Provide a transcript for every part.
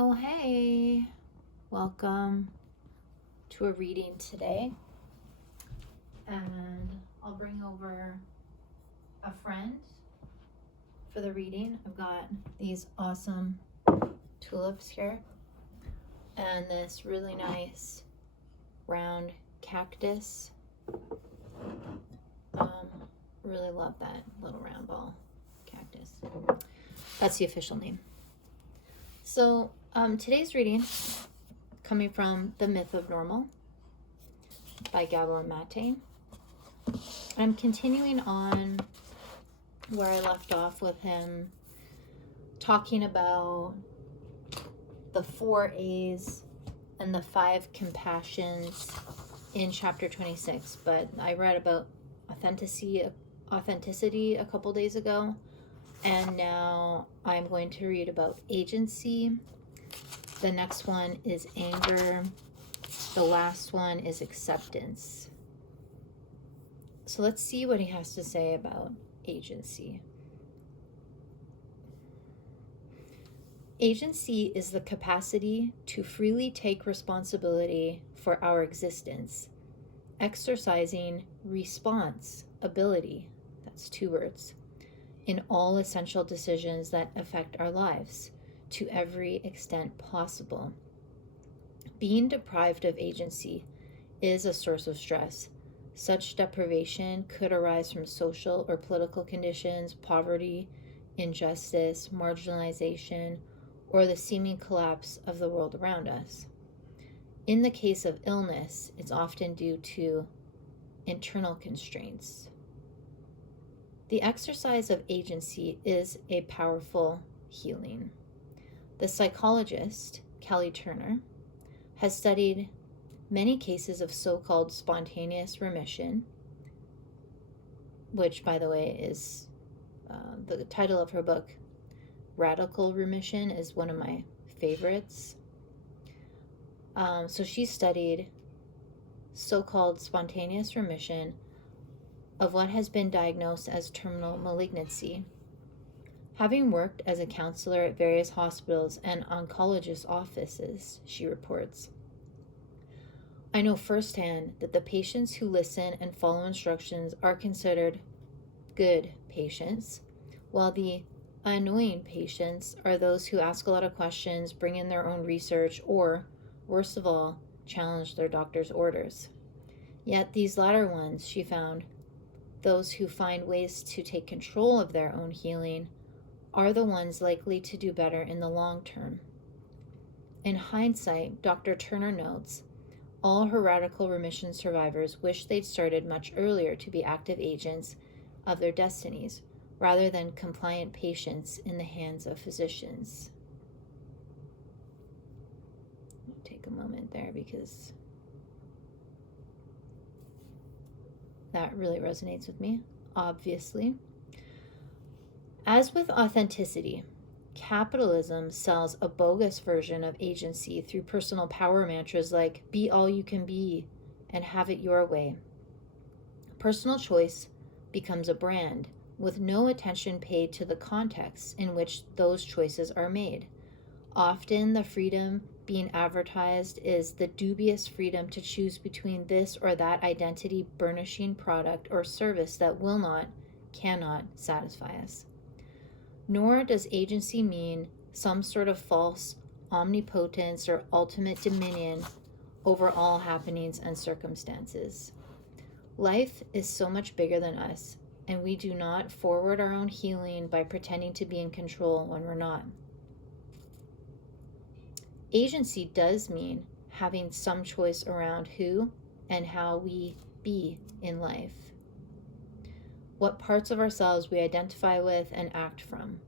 Oh, hey, welcome to a reading today. And I'll bring over a friend for the reading. I've got these awesome tulips here and this really nice round cactus. Really love that little round ball cactus. That's the official name. So, today's reading coming from The Myth of Normal by Gabor and Maté. I'm continuing on where I left off with him talking about the 4 A's and the 5 compassions in chapter 26. But I read about authenticity a couple days ago, and now I'm going to read about agency. The next one is anger. The last one is acceptance. So let's see what he has to say about agency. Agency is the capacity to freely take responsibility for our existence, exercising response ability, that's 2 words, in all essential decisions that affect our lives to every extent possible. Being deprived of agency is a source of stress. Such deprivation could arise from social or political conditions, poverty, injustice, marginalization, or the seeming collapse of the world around us. In the case of illness, it's often due to internal constraints. The exercise of agency is a powerful healing. The psychologist, Kelly Turner, has studied many cases of so-called spontaneous remission, which, by the way, is the title of her book. Radical Remission is one of my favorites. So she studied so-called spontaneous remission of what has been diagnosed as terminal malignancy. Having worked as a counselor at various hospitals and oncologist offices, she reports, I know firsthand that the patients who listen and follow instructions are considered good patients, while the annoying patients are those who ask a lot of questions, bring in their own research, or, worst of all, challenge their doctor's orders. Yet these latter ones, she found, those who find ways to take control of their own healing, are the ones likely to do better in the long term. In hindsight, Dr. Turner notes, all her radical remission survivors wish they'd started much earlier to be active agents of their destinies, rather than compliant patients in the hands of physicians. I'll take a moment there because that really resonates with me, obviously. As with authenticity, capitalism sells a bogus version of agency through personal power mantras like be all you can be and have it your way. Personal choice becomes a brand with no attention paid to the context in which those choices are made. Often the freedom being advertised is the dubious freedom to choose between this or that identity burnishing product or service that will not, cannot satisfy us. Nor does agency mean some sort of false omnipotence or ultimate dominion over all happenings and circumstances. Life is so much bigger than us, and we do not forward our own healing by pretending to be in control when we're not. Agency does mean having some choice around who and how we be in life, what parts of ourselves we identify with and act from.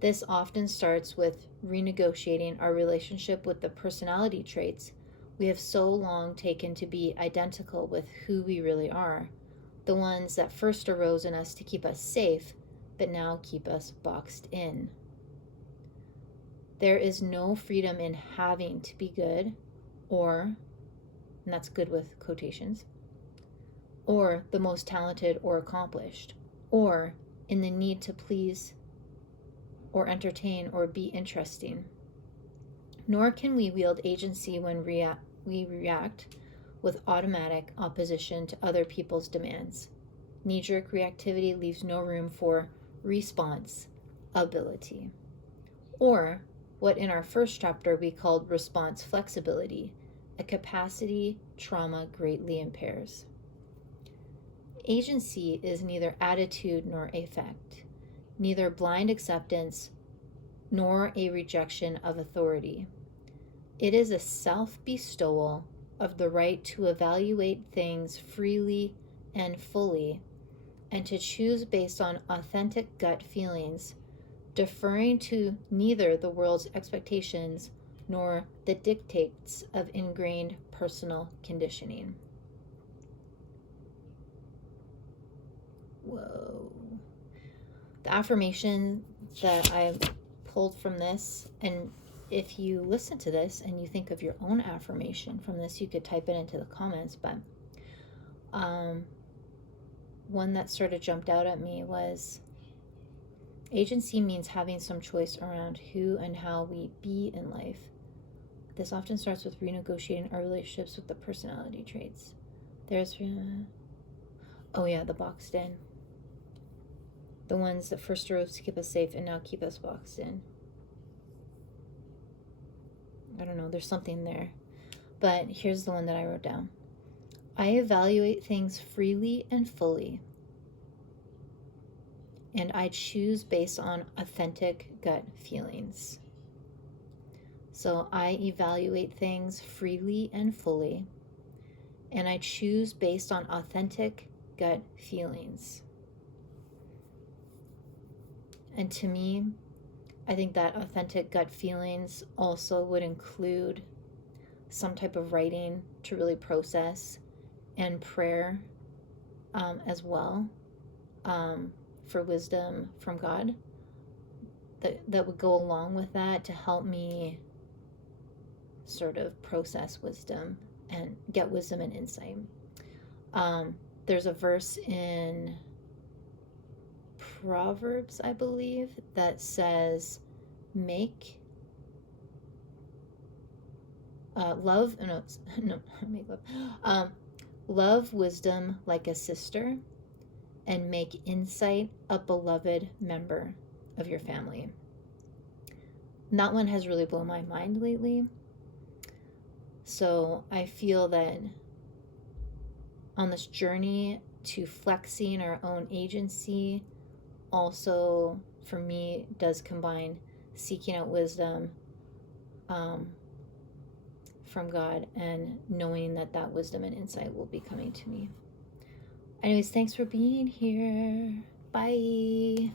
This often starts with renegotiating our relationship with the personality traits we have so long taken to be identical with who we really are, the ones that first arose in us to keep us safe, but now keep us boxed in. There is no freedom in having to be good, or, and that's good with quotations, or the most talented or accomplished, or in the need to please or entertain or be interesting. Nor can we wield agency when we react with automatic opposition to other people's demands. Knee-jerk reactivity leaves no room for response ability, or what in our first chapter we called response flexibility, a capacity trauma greatly impairs. Agency is neither attitude nor affect, neither blind acceptance nor a rejection of authority. It is a self-bestowal of the right to evaluate things freely and fully, and to choose based on authentic gut feelings, deferring to neither the world's expectations nor the dictates of ingrained personal conditioning. Whoa. The affirmation that I pulled from this, and if you listen to this and you think of your own affirmation from this, you could type it into the comments, but one that sort of jumped out at me was, agency means having some choice around who and how we be in life. This often starts with renegotiating our relationships with the personality traits. There's, the boxed in. The ones that first arose to keep us safe and now keep us boxed in. I don't know, there's something there. But here's the one that I wrote down. I evaluate things freely and fully, and I choose based on authentic gut feelings. So I evaluate things freely and fully, and I choose based on authentic gut feelings. And to me, I think that authentic gut feelings also would include some type of writing to really process, and prayer as well, for wisdom from God that would go along with that to help me sort of process wisdom and get wisdom and insight. There's a verse in Proverbs, I believe, that says, make love wisdom like a sister, and make insight a beloved member of your family. And that one has really blown my mind lately. So I feel that on this journey to flexing our own agency, also for me does combine seeking out wisdom from God, and knowing that wisdom and insight will be coming to me. Anyways, thanks for being here. Bye.